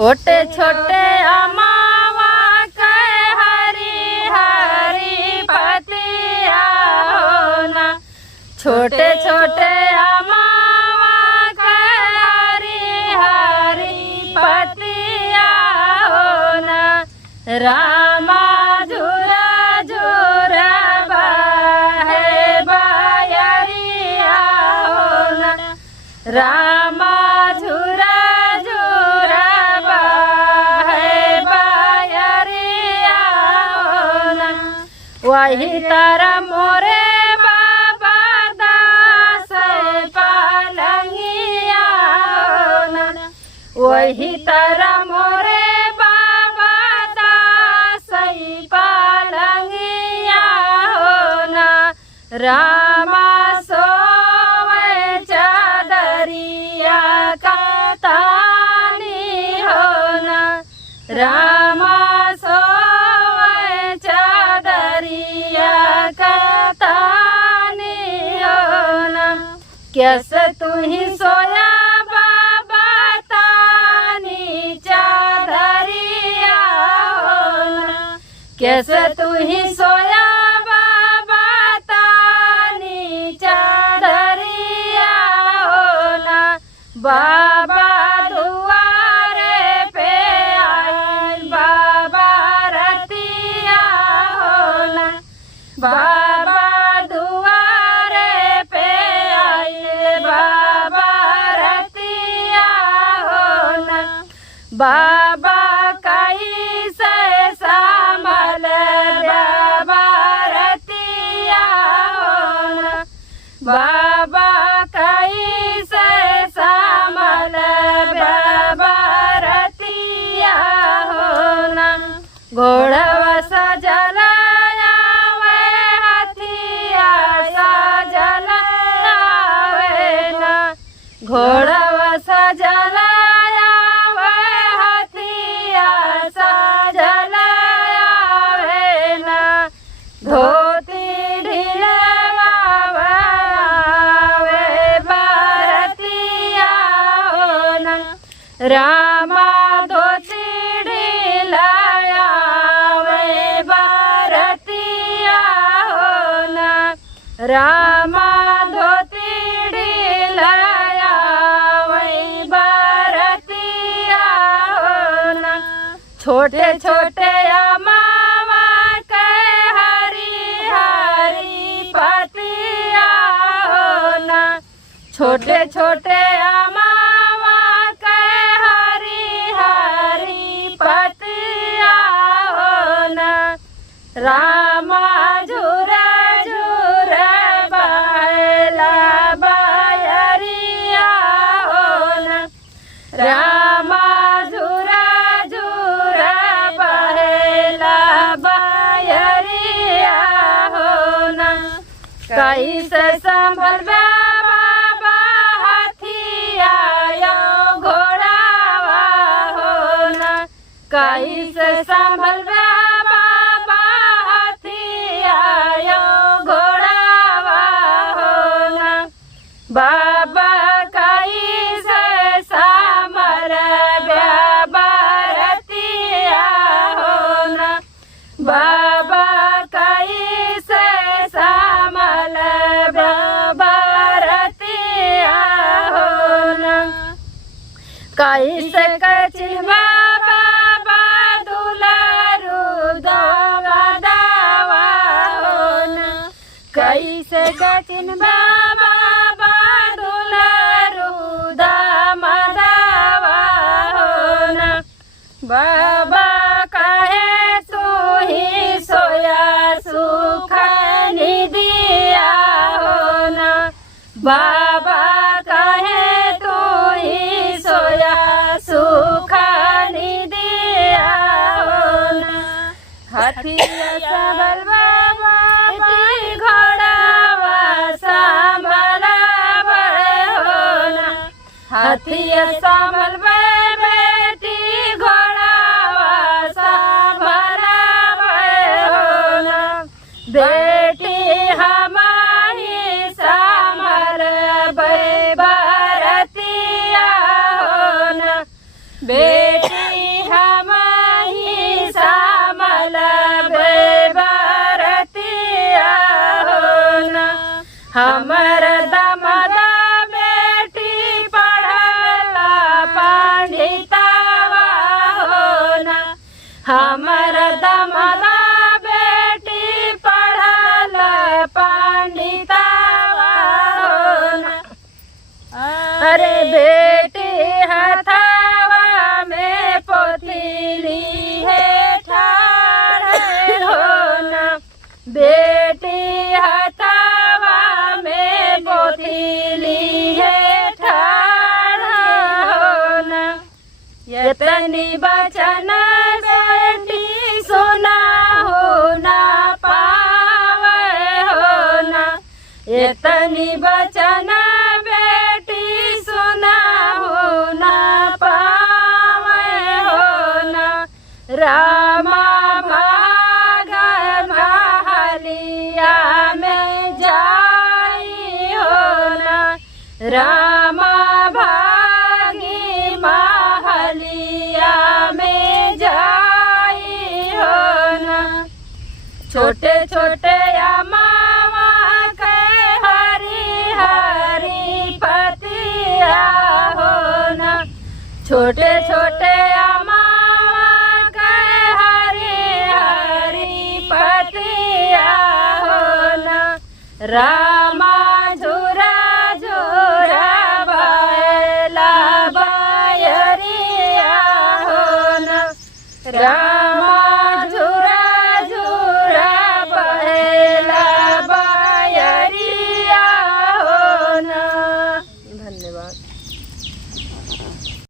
छोटे छोटे अमावा के हरी हरी पतिया हो ना, छोटे छोटे अमावा के हरी हरी पतिया हो ना। रामा झूरा झूरा बहे बायरिया हो ना, रामा झूरा झूरा बहे बायरिया हो ना। वही तरह मोरे बाबा दास पालंगिया हो ना, वही तरह मोरे बाबा दास पालंगिया हो ना। रामा सोवे चादरिया का तानी हो ना, रामा सोवे चादरिया का तानी हो ना। कैसे तू ही सोया बाबा तानी चादरिया हो ना, कैसे तू ही सोया बाबा तानी चादरिया हो ना। बाबा दुआरे पे आई बाबा रतिया हो ना, बाबा दुआरे पे आई बाबा रतिया हो ना। बाबा कैसे संभल बाबा रतिया हो ना, बाबा कैसे संभल बाबा रतिया हो ना। घोड़वा सजलाया वे हथिया सजलाया वे ना, घोड़वा सजलाया वे हथिया सजलाया वे ना। धोती ढिलवा वे बारतिया हो ना, रामा धोती ढिलाया वे बारतिया हो ना, रामा धोती ढिलाया वे बारतिया हो ना। छोटे छोटे अमावा के हरी हरी पतिया हो ना, छोटे छोटे अमावा के हरी हरी पतिया हो ना। रामा झूरा झूरा बहला बायरिया हो ना, रामा झूरा झूरा बहला बायरिया हो ना। कैसे संभल बाबा हथिया घोड़ावा हो ना, कैसे संभल बाबा हथिया घोड़ावा हो ना। बाबा कैसे संभल बाबा रतिया हो ना, बाबा कैसे संभल बाबा रतिया हो ना। कैसे कचिन बाबा दुलारू दावा दावा हो ना, कैसे कचिन बाबा दुलारू दामा दावा हो ना। बाबा कहे तू ही सोया सुख निदिया हो ना, बाबा कहे तू ही सोया सुख निदिया हो ना। हथिया संभल बाबा घोड़ावा संभल हो ना, हथिया संभल बेटी घोड़ावा संभल हो ना। बेटी हमारी संभल भारतिया हो ना, बेटी बेटी हथवा में पोथीली है ठाड़ हो ना, बेटी हथवा में पोथीली है ठाड़ हो ना। यतनी बचन बेटी सुना हो ना पावे हो ना, यतनी बचन बेटी सुना हो ना पावे हो ना। रामा भाग महलिया में जाई हो ना, रामा भागी महलिया में जाई हो ना। छोटे छोटे अमावा के हरी हरी पतिया हो ना, छोटे छोटे अमावा के हरी हरी पतिया हो ना। रामा झूरा झूरा बैला बायरिया हो ना,